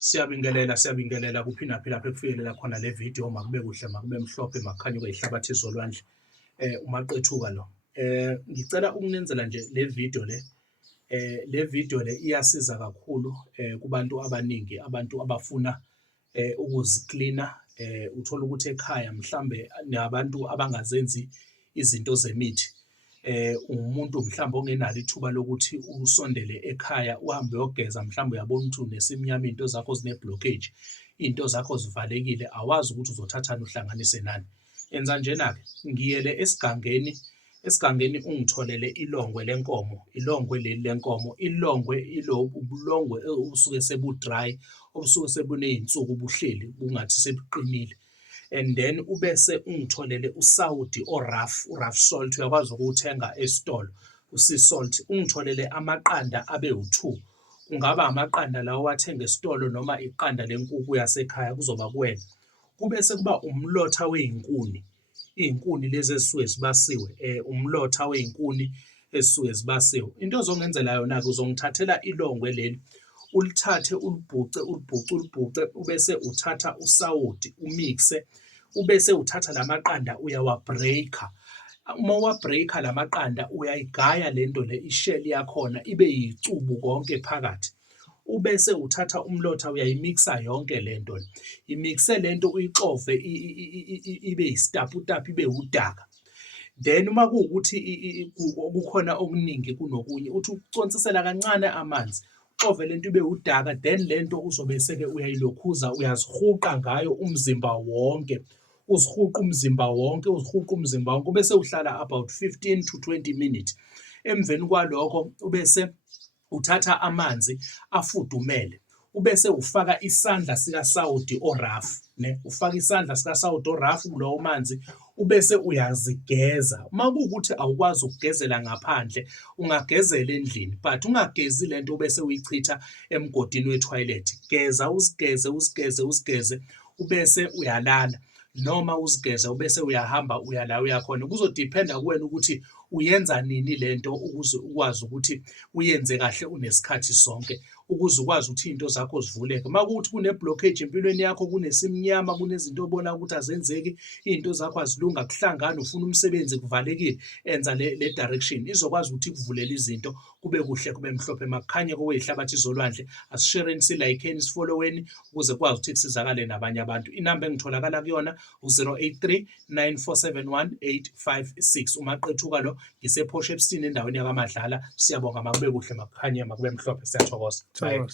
Siyabingelela kuphinda lapho ekufikelela khona le video makube kuhle makube mhlophe makukhanye kuyihlabathi zolwandle. Umaqethuka lo. Ngicela ukunenzela nje le video le iyasiza kakhulu kubantu abaningi, abantu abafuna ukuziklina. Uthola ukuthi ekhaya mhlambe nabantu abangazenzi izinto zemithi. Umuntu mhlawumbe ongenalo ithuba lokuthi usondele ekhaya uhambe uyogeza, mhlawumbe uyabona ukuthi unesimnyama, into zakho zine-blockage, into zakho zivalekile, awazi ukuthi uzothathani uhlanganise nani. Enza njena-ke, ngiyele esigangeni ungitholele ilongwe lenkomo, ilongwe leli lenkomo, ubulongwe obusuke sebu-dry, obusuke sebuney'nsuku buhleli bungathi sebuqinile. And then ubese ungitholele usawoti rough salt, uyakwazi ukuwuthenga esitolo, u-sea salt. Ungitholele amaqanda abe u-2, kungaba amaqanda lawo wathenga esitolo noma iqanda lenkukhu yasekhaya, kuzoba kuwena. Kubese kuba umlotha wey'nkuni, iy'nkuni lezi ezisuke zibasiwe, umlotha wey'nkuni ezisuke zibasiwe. Into ozongenzela yona-ke, uzongithathela ilongwe leli, ulithathe ulibhuce, ubese uthatha usawoti umixe, ubese uthatha lamaqanda uyawabreaka. Uma uwabreaka lamaqanda uyayigaya lento le, isheli yakhona ibe yicubu konke phakathi. Ubese uthatha umlotha uyayimixa yonke lento le. Imixe lento uyixove ibe yisitaputapu, ibe udaka. Then uma kuwukuthi kukhona okuningi kunokunye, uthi uconsisela kancane amanzi, uxove lento ibe udaka, then lento uzobe seke uyayilokhuza, uyazihuqa ngayo umzimba wonke. Uzihuqa umzimba wonke, ubese uhlala about 15 to 20 minutes. Emveni kwalokho ubese uthatha amanzi afudumele, ubese ufaka isandla sikasawoti orafu, ufaka isandla sikasawoti orafu kulowo manzi, ubese uyazigeza. Uma kuwukuthi awukwazi ukugezela ngaphandle, ungagezela endlini, but ungagezi lento ubese uyichitha emgodini wethoyilethi. Geza, uzigeze, ubese uyalala, noma uzigeze ubese uyahamba uyala uyakhona. Kuzodipenda kuwena ukuthi uyenza nini lento ukuze ukwazi ukuthi uyenze kahle unesikhathi sonke, ukuze ukwazi ukuthi into zakho zivuleke. Uma kuwukuthi kune-blockage empilweni yakho, kunesimnyama, kunezinto obona ukuthi azenzeki, into zakho azilunga, kuhlangana, ufuna umsebenzi, kuvalekile, enza le direction, izokwazi ukuthi ikuvulele izinto, kube kuhle, kube mhlophe makukhanye kokuyihlabathi zolwandle. Asishereni, silayikheni, sifolloweni ukuze kwazi ukuthi kusizakale nabanye abantu. Inamba engitholakala kuyona u-083 9471 856. Umaqethuka lo, ngisePort Shepstone endaweni yakaMadlala. Siyabonga, makube kuhle makukhanye, makube mhlophe, siyathokoza. Bye.